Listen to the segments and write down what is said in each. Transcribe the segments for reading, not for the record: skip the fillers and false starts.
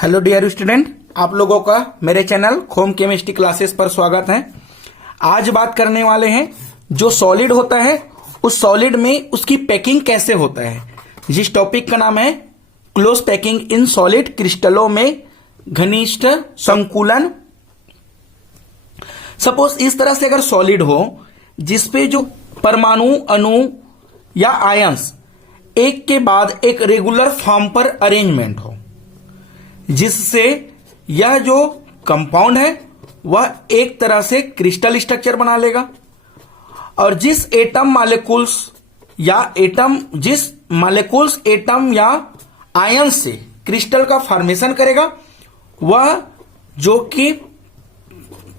Hello dear student, आप लोगों का मेरे चैनल होम केमिस्ट्री क्लासेस पर स्वागत है। आज बात करने वाले हैं जो सॉलिड होता है उस सॉलिड में उसकी पैकिंग कैसे होता है, जिस टॉपिक का नाम है क्लोज पैकिंग इन सॉलिड क्रिस्टलों में घनिष्ठ संकुलन। सपोज इस तरह से अगर सॉलिड हो जिसपे जो परमाणु अणु या आयंस एक के बाद एक रेगुलर फॉर्म पर अरेंजमेंट हो, जिससे यह जो कंपाउंड है वह एक तरह से क्रिस्टल स्ट्रक्चर बना लेगा और जिस मालिक्यूल्स एटम या आयन से क्रिस्टल का फॉर्मेशन करेगा वह जो कि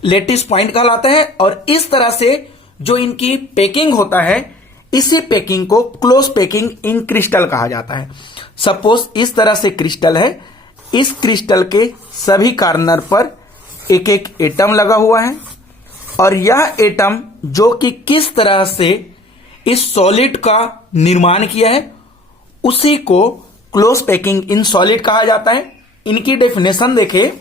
लेटिस पॉइंट कहलाता है। और इस तरह से जो इनकी पैकिंग होता है, इसी पैकिंग को क्लोज पैकिंग इन क्रिस्टल कहा जाता है। सपोज इस तरह से क्रिस्टल है, इस क्रिस्टल के सभी कॉर्नर पर एक एक एटम लगा हुआ है और यह एटम जो कि किस तरह से इस सॉलिड का निर्माण किया है उसी को क्लोज पैकिंग इन सॉलिड कहा जाता है। इनकी डेफिनेशन देखें,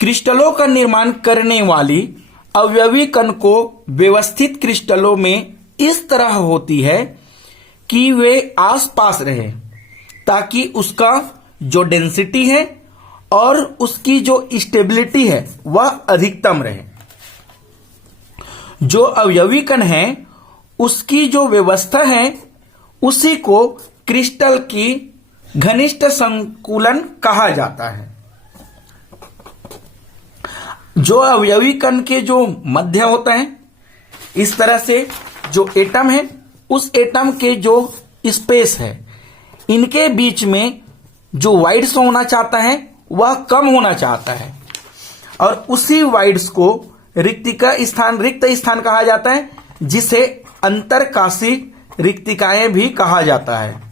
क्रिस्टलों का निर्माण करने वाली अवयवी कण को व्यवस्थित क्रिस्टलों में इस तरह होती है कि वे आसपास रहे ताकि उसका जो डेंसिटी है और उसकी जो स्टेबिलिटी है वह अधिकतम रहे। जो अवयवी कण है उसकी जो व्यवस्था है उसी को क्रिस्टल की घनिष्ठ संकुलन कहा जाता है। जो अवयवी कण के जो मध्य होता है, इस तरह से जो एटम है उस एटम के जो स्पेस है, इनके बीच में जो वाइड्स होना चाहता है वह कम होना चाहता है और उसी वाइड्स को रिक्त स्थान कहा जाता है, जिसे अंतरकाशी रिक्तिकाएं भी कहा जाता है।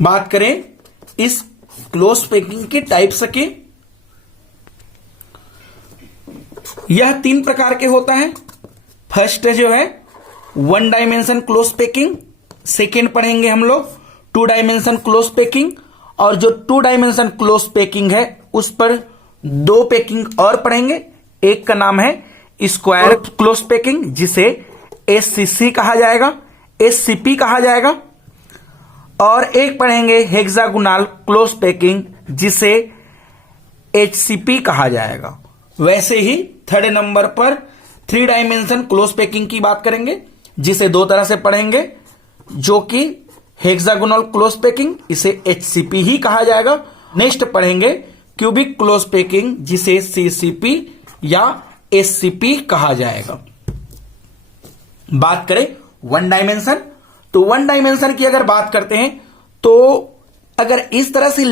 बात करें इस क्लोज पैकिंग के टाइप्स की, यह 3 प्रकार के होता है। फर्स्ट जो है 1 डायमेंशन क्लोज पैकिंग, सेकेंड पढ़ेंगे हम लोग 2 डायमेंशन क्लोज पैकिंग और जो 2 डायमेंशन क्लोज पैकिंग है उस पर 2 पैकिंग और पढ़ेंगे। एक का नाम है स्क्वायर क्लोज पैकिंग जिसे SCC कहा जाएगा, SCP कहा जाएगा, और एक पढ़ेंगे हेक्सागोनल क्लोज पैकिंग जिसे HCP कहा जाएगा। वैसे ही 3rd नंबर पर 3 डायमेंशन क्लोज पैकिंग की बात करेंगे जिसे 2 तरह से पढ़ेंगे, जो कि हेक्सागोनल क्लोज पैकिंग, इसे HCP ही कहा जाएगा। नेक्स्ट पढ़ेंगे क्यूबिक क्लोज पैकिंग जिसे CCP या SCP कहा जाएगा। बात करें 1 डायमेंशन, तो 1 डायमेंशन की अगर बात करते हैं तो अगर इस तरह से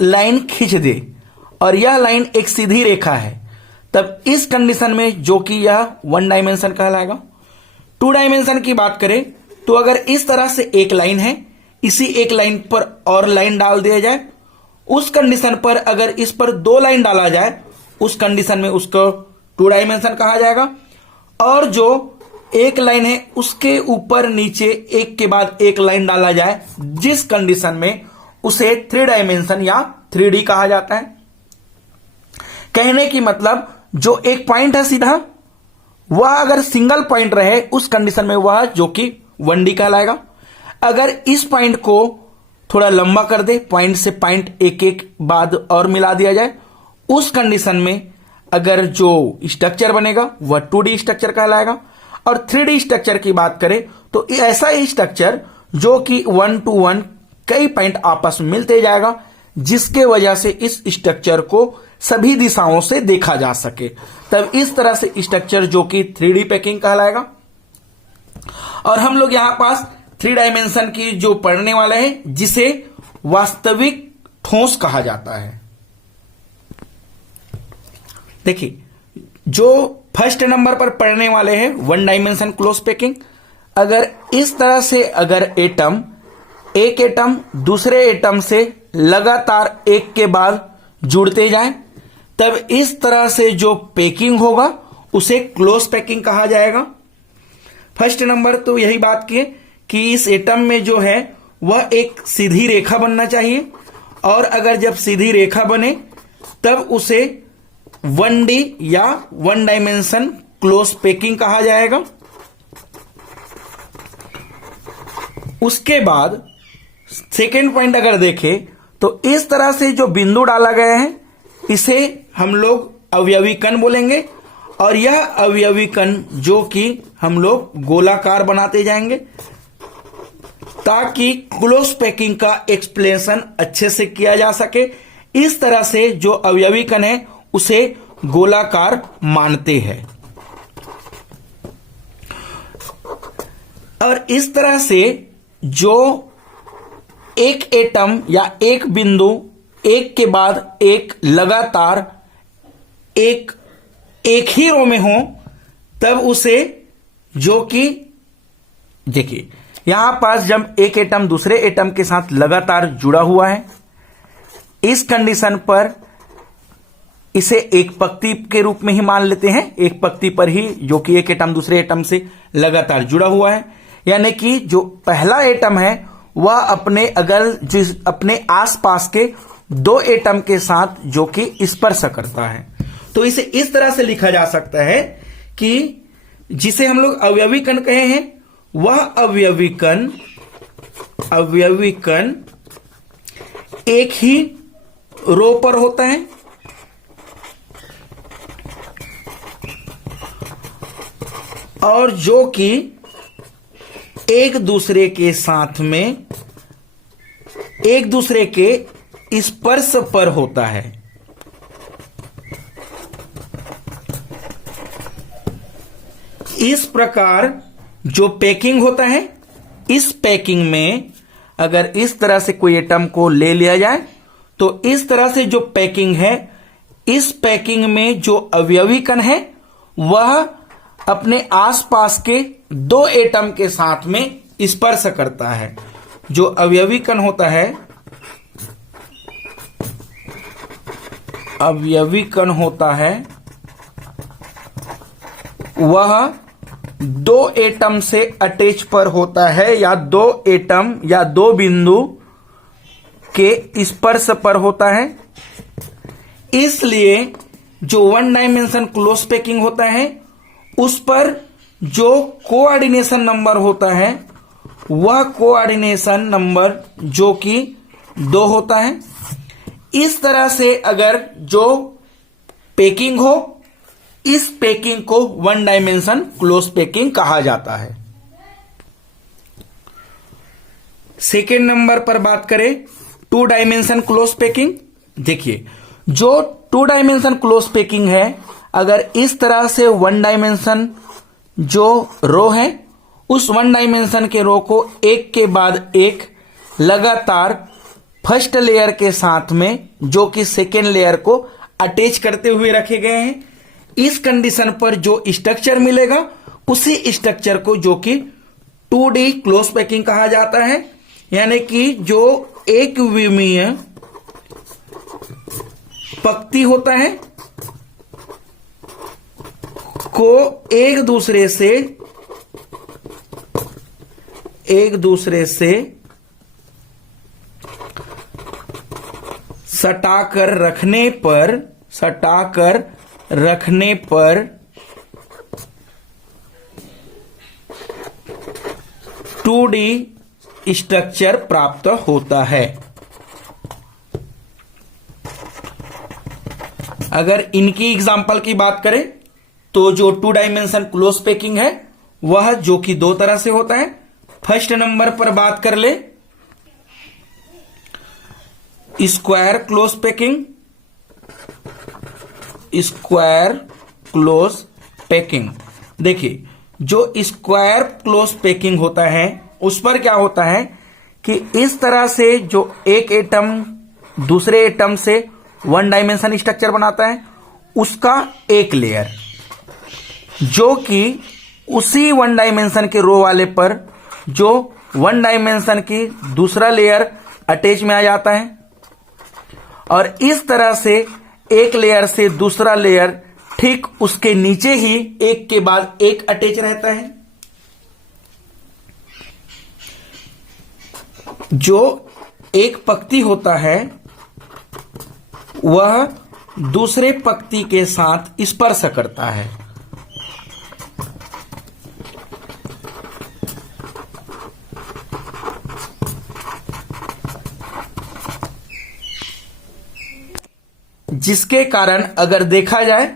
लाइन खींच दे और यह लाइन एक सीधी रेखा है तब इस कंडीशन में जो कि यह 1 डायमेंशन कहलाएगा। 2 डायमेंशन की बात करें तो अगर इस तरह से एक लाइन है, इसी एक लाइन पर और लाइन डाल दिया जाए, उस कंडीशन पर अगर इस पर 2 लाइन डाला जाए उस कंडीशन में उसको 2 डायमेंशन कहा जाएगा। और जो एक लाइन है उसके ऊपर नीचे एक के बाद एक लाइन डाला जाए जिस कंडीशन में उसे 3 डायमेंशन या 3D कहा जाता है। कहने की मतलब जो एक पॉइंट है सीधा, वह अगर सिंगल पॉइंट रहे उस कंडीशन में वह जो कि 1D कहलाएगा। अगर इस पॉइंट को थोड़ा लंबा कर दे, पॉइंट से पॉइंट एक एक बाद और मिला दिया जाए, उस कंडीशन में अगर जो स्ट्रक्चर बनेगा वह 2D स्ट्रक्चर कहलाएगा। और 3D स्ट्रक्चर की बात करें तो ऐसा ही स्ट्रक्चर जो कि 1 to 1 कई पॉइंट आपस में मिलते जाएगा, जिसके वजह से इस स्ट्रक्चर को सभी दिशाओं से देखा जा सके, तब इस तरह से स्ट्रक्चर जो कि 3D पैकिंग कहलाएगा। और हम लोग यहां पास 3 डायमेंशन की जो पढ़ने वाले हैं जिसे वास्तविक ठोस कहा जाता है। देखिए, जो फर्स्ट नंबर पर पढ़ने वाले हैं 1 डायमेंशन क्लोज पैकिंग, अगर इस तरह से अगर एक एटम दूसरे एटम से लगातार एक के बाद जुड़ते जाएं, तब इस तरह से जो पैकिंग होगा उसे क्लोज पैकिंग कहा जाएगा। फर्स्ट नंबर तो यही बात की कि इस एटम में जो है वह एक सीधी रेखा बनना चाहिए, और अगर जब सीधी रेखा बने तब उसे 1D या 1 डायमेंशन क्लोज पैकिंग कहा जाएगा। उसके बाद सेकेंड पॉइंट अगर देखें तो इस तरह से जो बिंदु डाला गया है इसे हम लोग अवयवी कण बोलेंगे, और यह अवयवी कण जो कि हम लोग गोलाकार बनाते जाएंगे ताकि क्लोज पैकिंग का एक्सप्लेनेशन अच्छे से किया जा सके। इस तरह से जो अवयवी कण है उसे गोलाकार मानते हैं, और इस तरह से जो एक एटम या एक बिंदु एक के बाद एक लगातार एक ही रो में हो तब उसे, जो कि देखिए यहां पास जब एक एटम दूसरे एटम के साथ लगातार जुड़ा हुआ है, इस कंडीशन पर इसे एक पंक्ति के रूप में ही मान लेते हैं, एक पंक्ति पर ही, जो कि एक एटम दूसरे एटम से लगातार जुड़ा हुआ है। यानी कि जो पहला एटम है वह अपने आसपास के दो एटम के साथ जो कि स्पर्श करता है। तो इसे इस तरह से लिखा जा सकता है कि जिसे हम लोग अवयवी कण कहे हैं, वह अवयवी कण एक ही रो पर होता है, और जो कि एक दूसरे के साथ में एक दूसरे के स्पर्श पर होता है। इस प्रकार जो पैकिंग होता है, इस पैकिंग में अगर इस तरह से कोई एटम को ले लिया जाए तो इस तरह से जो पैकिंग है, इस पैकिंग में जो अवयवी कण है वह अपने आसपास के दो एटम के साथ में स्पर्श करता है। जो अवयवी कण होता है, वह दो एटम से अटैच पर होता है, या दो एटम या दो बिंदु के स्पर्श पर होता है। इसलिए जो 1 डायमेंशन क्लोज पैकिंग होता है उस पर जो कोऑर्डिनेशन नंबर होता है वह कोऑर्डिनेशन नंबर जो कि 2 होता है। इस तरह से अगर जो पैकिंग हो, इस पैकिंग को 1 डायमेंशन क्लोज पैकिंग कहा जाता है। सेकेंड नंबर पर बात करें 2 डायमेंशन क्लोज पैकिंग। देखिए जो 2 डायमेंशन क्लोज पैकिंग है, अगर इस तरह से 1 डायमेंशन जो रो है, उस 1 डायमेंशन के रो को एक के बाद एक लगातार फर्स्ट लेयर के साथ में जो कि सेकेंड लेयर को अटैच करते हुए रखे गए हैं। इस कंडीशन पर जो स्ट्रक्चर मिलेगा उसी स्ट्रक्चर को जो कि 2D क्लोज पैकिंग कहा जाता है। यानी कि जो एक विमीय पंक्ति होता है को एक दूसरे से सटाकर रखने पर 2D स्ट्रक्चर प्राप्त होता है। अगर इनकी एग्जाम्पल की बात करें तो जो 2 डायमेंशन क्लोज पैकिंग है वह जो कि 2 तरह से होता है। फर्स्ट नंबर पर बात कर ले स्क्वायर क्लोज पैकिंग। देखिए जो स्क्वायर क्लोज पैकिंग होता है उस पर क्या होता है कि इस तरह से जो एक एटम दूसरे एटम से 1 डायमेंशन स्ट्रक्चर बनाता है, उसका एक लेयर जो कि उसी 1 डायमेंशन के रो वाले पर जो 1 डायमेंशन की दूसरा लेयर अटैच में आ जाता है, और इस तरह से एक लेयर से दूसरा लेयर ठीक उसके नीचे ही एक के बाद एक अटैच रहता है। जो एक पंक्ति होता है वह दूसरे पंक्ति के साथ स्पर्श करता है। जिसके कारण अगर देखा जाए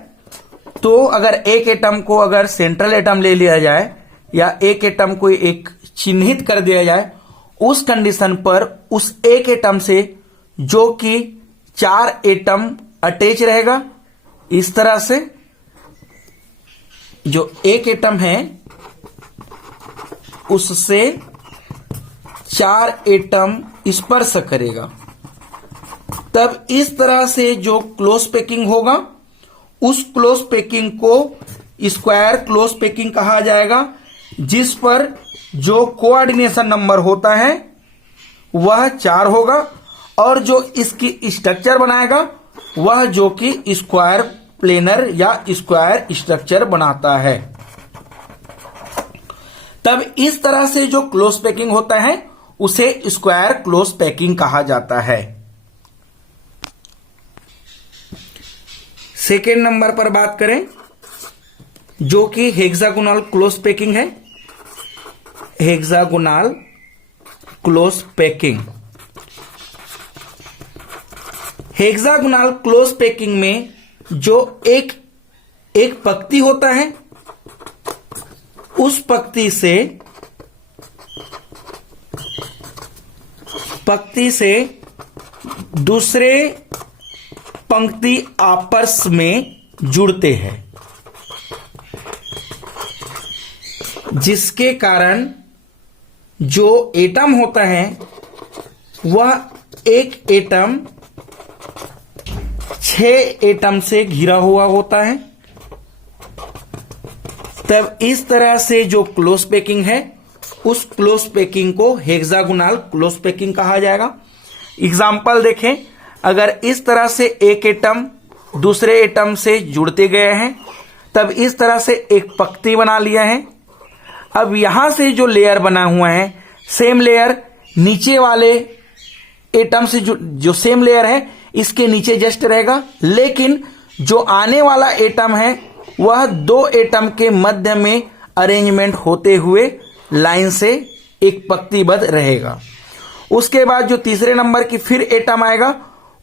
तो अगर एक एटम को अगर सेंट्रल एटम ले लिया जाए या एक एटम को एक चिन्हित कर दिया जाए, उस कंडीशन पर उस एक एटम से जो कि 4 एटम अटैच रहेगा। इस तरह से जो एक एटम है उससे 4 एटम स्पर्श करेगा, तब इस तरह से जो क्लोज पैकिंग होगा उस क्लोज पैकिंग को स्क्वायर क्लोज पैकिंग कहा जाएगा, जिस पर जो कोऑर्डिनेशन नंबर होता है वह 4 होगा और जो इसकी स्ट्रक्चर बनाएगा वह जो कि स्क्वायर प्लेनर या स्क्वायर स्ट्रक्चर बनाता है। तब इस तरह से जो क्लोज पैकिंग होता है उसे स्क्वायर क्लोज पैकिंग कहा जाता है। सेकेंड नंबर पर बात करें जो कि हेक्सागोनल क्लोज पैकिंग है। Hexagonal close packing, hexagonal close packing में जो एक पंक्ति होता है उस पंक्ति से दूसरे पंक्ति आपस में जुड़ते हैं, जिसके कारण जो एटम होता है वह एक एटम 6 एटम से घिरा हुआ होता है। तब इस तरह से जो क्लोज पैकिंग है उस क्लोज पैकिंग को हेक्सागोनल क्लोज पैकिंग कहा जाएगा। एग्जाम्पल देखें, अगर इस तरह से एक एटम दूसरे एटम से जुड़ते गए हैं, तब इस तरह से एक पंक्ति बना लिया है। अब यहां से जो लेयर बना हुआ है सेम लेयर नीचे वाले एटम से जो सेम लेयर है इसके नीचे जस्ट रहेगा, लेकिन जो आने वाला एटम है वह 2 एटम के मध्य में अरेंजमेंट होते हुए लाइन से एक पंक्तिबद्ध रहेगा। उसके बाद जो तीसरे नंबर की फिर एटम आएगा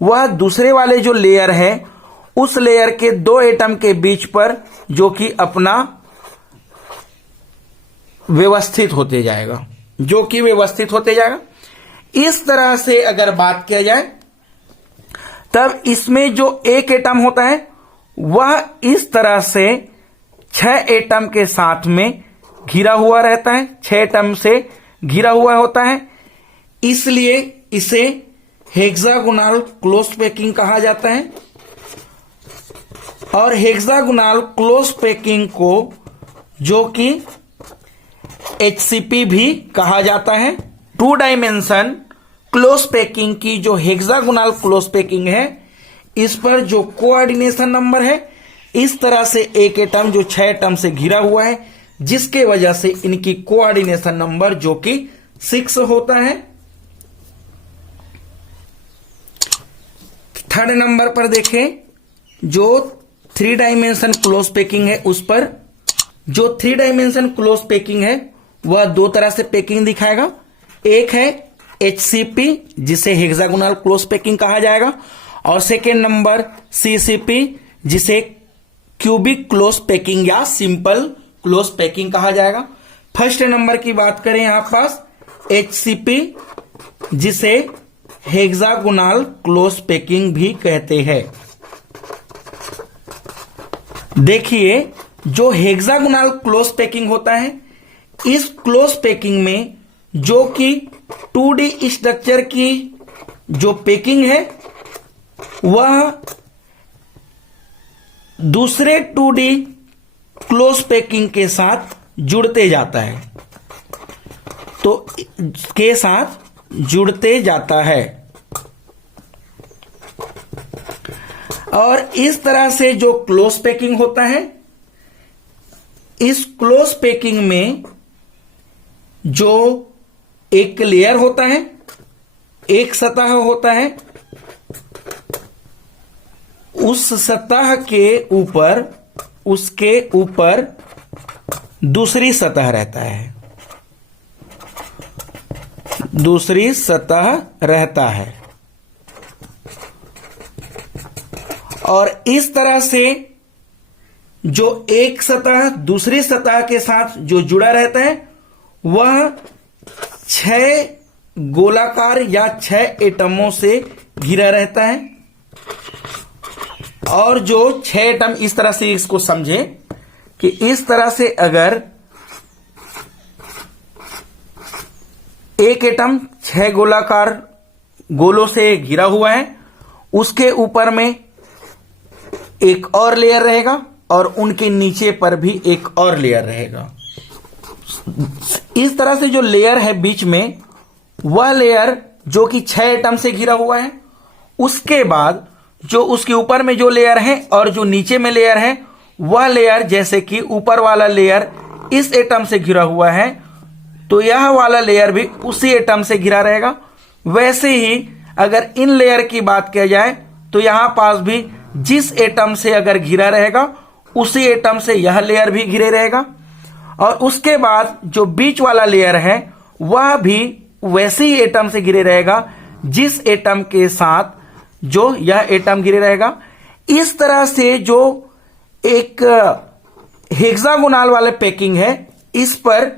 वह दूसरे वाले जो लेयर है उस लेयर के 2 एटम के बीच पर जो कि अपना व्यवस्थित होते जाएगा, इस तरह से अगर बात किया जाए तब इसमें जो एक एटम होता है वह इस तरह से 6 एटम के साथ में घिरा हुआ रहता है, 6 एटम से घिरा हुआ होता है, इसलिए इसे हेक्सागोनल क्लोज पैकिंग कहा जाता है। और हेक्सागोनल क्लोज पैकिंग को जो कि HCP भी कहा जाता है। 2 डायमेंशन क्लोज पैकिंग की जो हेक्सागोनल क्लोज पैकिंग है इस पर जो कोऑर्डिनेशन नंबर है इस तरह से एक एटम जो 6 एटम से घिरा हुआ है, जिसके वजह से इनकी कोऑर्डिनेशन नंबर जो कि 6 होता है। थर्ड नंबर पर देखें, जो 3 डायमेंशन क्लोज पैकिंग है उस पर जो 3 डायमेंशन क्लोज पैकिंग है वह 2 तरह से पैकिंग दिखाएगा। एक है HCP जिसे हेक्सागोनल क्लोज पैकिंग कहा जाएगा, और सेकेंड नंबर CCP जिसे क्यूबिक क्लोज पैकिंग या सिंपल क्लोज पैकिंग कहा जाएगा। फर्स्ट नंबर की बात करें यहां पास HCP जिसे हेक्सागोनल क्लोज पैकिंग भी कहते हैं। देखिए, जो हेक्सागोनल क्लोज पैकिंग होता है इस क्लोज पैकिंग में जो कि 2D स्ट्रक्चर की जो पैकिंग है वह दूसरे 2D क्लोज पैकिंग के साथ जुड़ते जाता है, और इस तरह से जो क्लोज पैकिंग होता है इस क्लोज पैकिंग में जो एक लेयर होता है एक सतह होता है, उस सतह के ऊपर, उसके ऊपर दूसरी सतह रहता है, दूसरी सतह रहता है। और इस तरह से जो एक सतह दूसरी सतह के साथ जो जुड़ा रहता है वह 6 गोलाकार या 6 एटमों से घिरा रहता है। और जो 6 एटम, इस तरह से इसको समझे कि इस तरह से अगर एक एटम 6 गोलाकार गोलों से घिरा हुआ है, उसके ऊपर में एक और लेयर रहेगा और उनके नीचे पर भी एक और लेयर रहेगा। इस तरह से जो लेयर है बीच में, वह लेयर जो कि 6 एटम से घिरा हुआ है, उसके बाद जो उसके ऊपर में जो लेयर है और जो नीचे में लेयर है, वह लेयर, जैसे कि ऊपर वाला लेयर इस एटम से घिरा हुआ है तो यह वाला लेयर भी उसी एटम से घिरा रहेगा। वैसे ही अगर इन लेयर की बात किया जाए तो यहां पास भी जिस एटम से अगर घिरा रहेगा उसी एटम से यह लेयर भी घिरे रहेगा। और उसके बाद जो बीच वाला लेयर है वह भी वैसे ही एटम से घिरे रहेगा जिस एटम के साथ जो यह एटम घिरे रहेगा। इस तरह से जो एक हेक्सागोनल वाले पैकिंग है, इस पर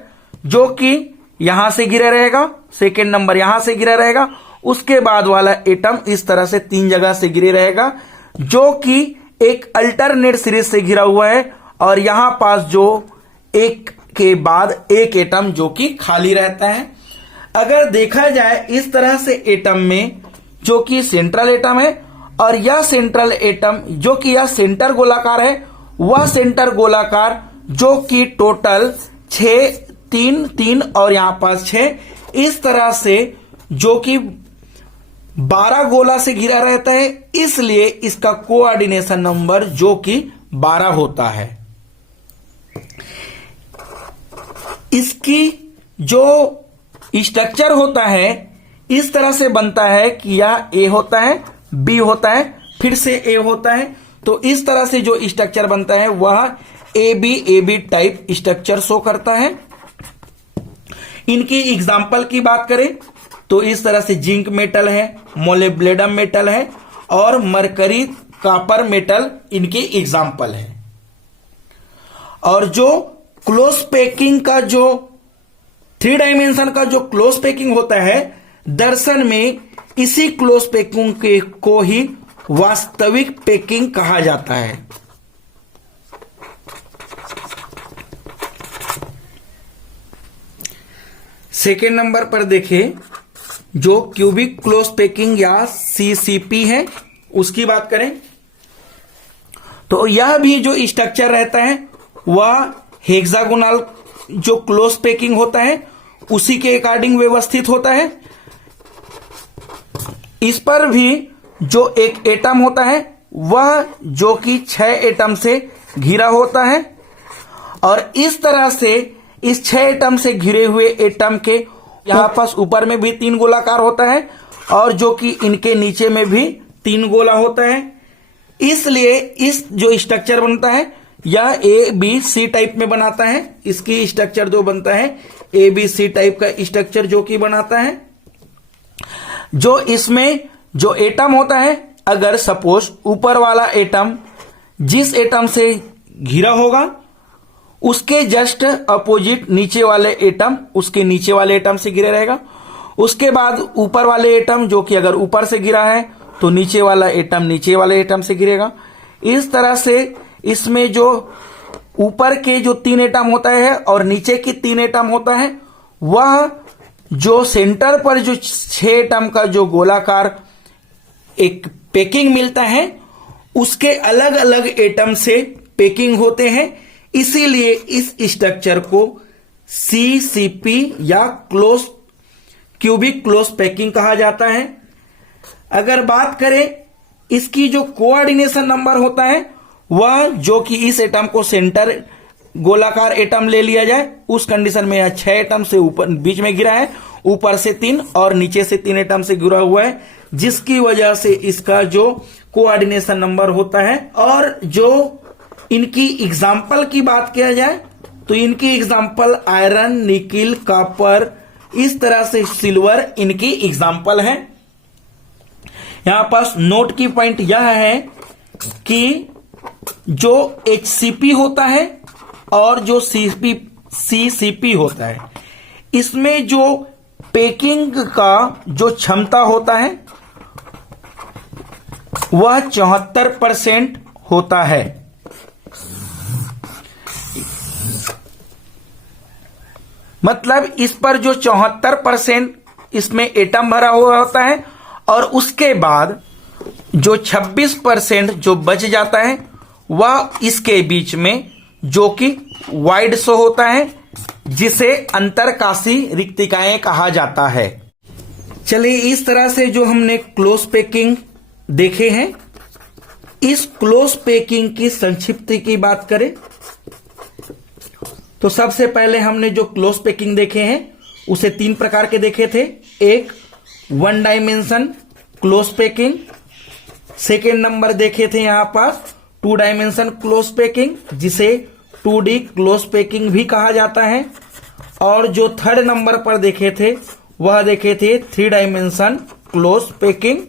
जो कि यहां से घिरा रहेगा, सेकेंड नंबर यहां से घिरा रहेगा, उसके बाद वाला एटम इस तरह से 3 जगह से घिरे रहेगा, जो कि एक अल्टरनेट सीरीज से घिरा हुआ है। और यहां पास जो एक के बाद एक एटम जो कि खाली रहता है। अगर देखा जाए इस तरह से एटम में जो कि सेंट्रल एटम है और यह सेंट्रल एटम जो कि यह सेंटर गोलाकार है, वह सेंटर गोलाकार जो कि टोटल 6, 3, 3 और यहां पास 6, इस तरह से जो कि 12 गोला से घिरा रहता है, इसलिए इसका कोऑर्डिनेशन नंबर जो कि 12 होता है। इसकी जो स्ट्रक्चर होता है इस तरह से बनता है कि यह ए होता है, बी होता है, फिर से ए होता है। तो इस तरह से जो स्ट्रक्चर बनता है वह A B type structure show करता है। इनकी एग्जाम्पल की बात करें तो इस तरह से जिंक मेटल है, मोलिब्डेनम मेटल है और मरकरी कॉपर मेटल इनकी एग्जाम्पल है। और जो क्लोज पैकिंग का जो 3 डायमेंशन का जो क्लोज पैकिंग होता है, दर्शन में इसी क्लोज पैकिंग के को ही वास्तविक पैकिंग कहा जाता है। सेकेंड नंबर पर देखें, जो क्यूबिक क्लोज पैकिंग या सीसीपी है उसकी बात करें तो यह भी जो स्ट्रक्चर रहता है वह हेक्सागोनल जो क्लोज पैकिंग होता है उसी के अकॉर्डिंग व्यवस्थित होता है। इस पर भी जो एक एटम होता है वह जो कि 6 एटम से घिरा होता है। और इस तरह से इस 6 एटम से घिरे हुए एटम के यहां पास ऊपर में भी 3 गोलाकार होता है और जो कि इनके नीचे में भी 3 गोला होता है। इसलिए इस जो स्ट्रक्चर बनता है यह ए बी सी टाइप में बनाता है। इसकी स्ट्रक्चर जो बनता है ए बी सी टाइप का स्ट्रक्चर जो कि बनाता है। जो इसमें जो एटम होता है, अगर सपोज ऊपर वाला एटम जिस एटम से घिरा होगा उसके जस्ट अपोजिट नीचे वाले एटम उसके नीचे वाले एटम से घिरे रहेगा। उसके बाद ऊपर वाले एटम जो कि अगर ऊपर से घिरा है तो नीचे वाला एटम नीचे वाले एटम से घिरेगा। इस तरह से इसमें जो ऊपर के जो 3 एटम होता है और नीचे की 3 एटम होता है, वह जो सेंटर पर जो 6 एटम का जो गोलाकार एक पैकिंग मिलता है उसके अलग अलग एटम से पैकिंग होते हैं। इसीलिए इस स्ट्रक्चर को सीसीपी या क्यूबिक क्लोज पैकिंग कहा जाता है। अगर बात करें इसकी जो कोऑर्डिनेशन नंबर होता है वह जो कि इस एटम को सेंटर गोलाकार एटम ले लिया जाए, उस कंडीशन में यह 6 एटम से ऊपर बीच में गिरा है, ऊपर से 3 और नीचे से 3 एटम से घिरा हुआ है, जिसकी वजह से इसका जो कोऑर्डिनेशन नंबर होता है। और जो इनकी एग्जाम्पल की बात किया जाए तो इनकी एग्जाम्पल आयरन, निकिल, कॉपर, इस तरह से सिल्वर इनकी एग्जाम्पल है। यहां पास नोट की पॉइंट यह है कि जो HCP होता है और जो CCP होता है, इसमें जो पैकिंग का जो क्षमता होता है वह 74% होता है। मतलब इस पर जो 74% इसमें एटम भरा हुआ होता है और उसके बाद जो 26% जो बच जाता है वह इसके बीच में जो कि वाइड शो होता है, जिसे अंतरकाशी रिक्तिकाएं कहा जाता है। चलिए, इस तरह से जो हमने क्लोज पैकिंग देखे हैं, इस क्लोज पैकिंग की संक्षिप्त की बात करें तो सबसे पहले हमने जो क्लोज पैकिंग देखे हैं उसे 3 प्रकार के देखे थे। एक 1 dimension close packing, second number देखे थे यहां पास 2 डायमेंशन क्लोज पैकिंग, जिसे 2D क्लोज पैकिंग भी कहा जाता है। और जो थर्ड नंबर पर देखे थे वह देखे थे 3 डायमेंशन क्लोज पैकिंग।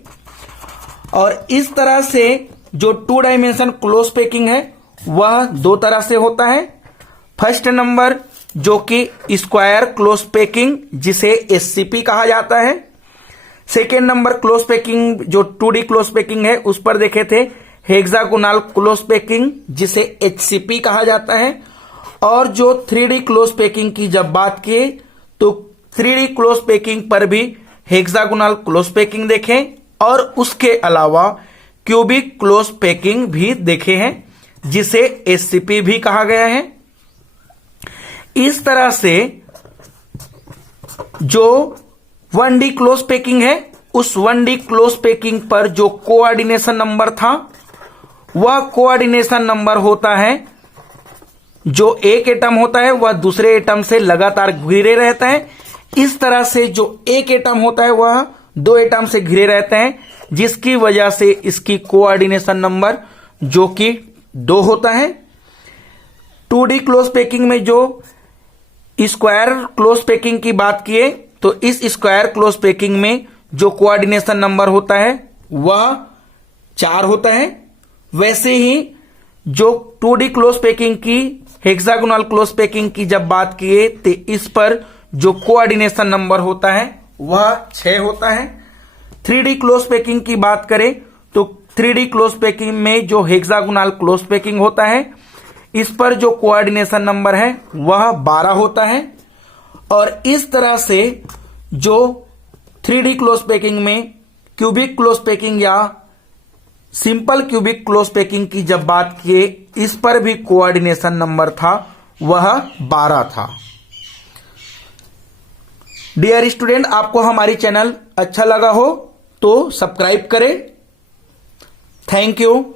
और इस तरह से जो 2 डायमेंशन क्लोज पैकिंग है वह 2 तरह से होता है। फर्स्ट नंबर जो कि स्क्वायर क्लोज पैकिंग, जिसे SCP कहा जाता है। सेकेंड नंबर क्लोज पैकिंग जो 2D क्लोज पैकिंग है उस पर देखे थे हेक्सागोनल क्लोज पैकिंग, जिसे HCP कहा जाता है। और जो 3D क्लोज पैकिंग की जब बात की तो 3D क्लोज पैकिंग पर भी हेक्सागोनल क्लोज पैकिंग देखें और उसके अलावा क्यूबिक क्लोज पैकिंग भी देखे हैं, जिसे SCP भी कहा गया है। इस तरह से जो 1D क्लोज पैकिंग है, उस 1D क्लोज पैकिंग पर जो कोऑर्डिनेशन नंबर था वह कोऑर्डिनेशन नंबर होता है जो एक एटम होता है वह दूसरे एटम से लगातार घिरे रहता है। इस तरह से जो एक एटम होता है वह 2 एटम से घिरे रहते हैं, जिसकी वजह से इसकी कोऑर्डिनेशन नंबर जो कि 2 होता है। 2D क्लोज पैकिंग में जो स्क्वायर क्लोज पैकिंग की बात किए तो इस स्क्वायर क्लोज पैकिंग में जो कोऑर्डिनेशन नंबर होता है वह 4 होता है। वैसे ही जो 2D क्लोज पैकिंग की हेक्सागोनल क्लोज पैकिंग की जब बात किए तो इस पर जो कोऑर्डिनेशन नंबर होता है वह 6 होता है। 3D क्लोज पैकिंग की बात करें तो 3D क्लोज पैकिंग में जो हेक्सागोनल क्लोज पैकिंग होता है इस पर जो कोऑर्डिनेशन नंबर है वह 12 होता है। और इस तरह से जो 3D क्लोज पैकिंग में क्यूबिक क्लोज पैकिंग या सिंपल क्यूबिक क्लोज पैकिंग की जब बात किए इस पर भी कोऑर्डिनेशन नंबर था वह 12 था। डियर स्टूडेंट, आपको हमारी चैनल अच्छा लगा हो तो सब्सक्राइब करें। Thank you.